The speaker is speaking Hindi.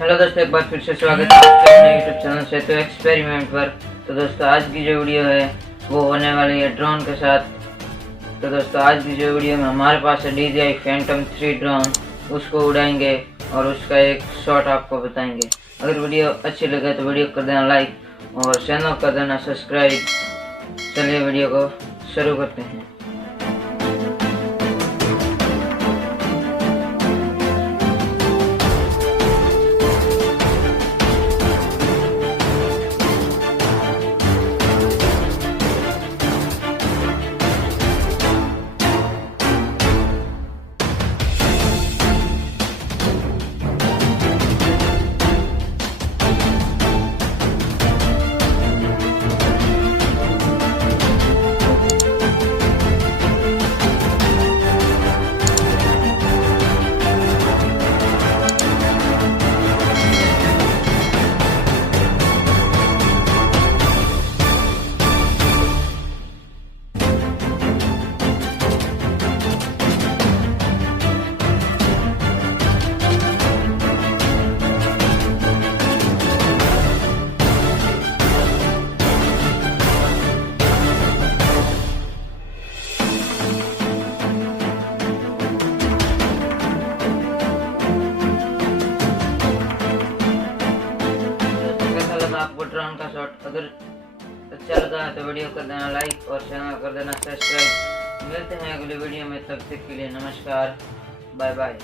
हेलो दोस्तों, एक बार फिर से स्वागत है आपका अपने यूट्यूब चैनल CHETU एक्सपेरिमेंट पर। तो दोस्तों आज की जो वीडियो है वो होने वाली है ड्रोन के साथ। तो दोस्तों आज की जो वीडियो में हमारे पास है DJI Phantom 3 ड्रोन, उसको उड़ाएंगे और उसका एक शॉट आपको बताएंगे। अगर वीडियो अच्छी लगे तो वीडियो कर देना लाइक और चैनल कर देना सब्सक्राइब। चलिए वीडियो को शुरू करते हैं। आपको ड्रोन का शॉट अगर अच्छा लगा तो वीडियो कर देना लाइक और चैनल कर देना सब्सक्राइब। मिलते हैं अगली वीडियो में, तब तक के लिए नमस्कार, बाय बाय।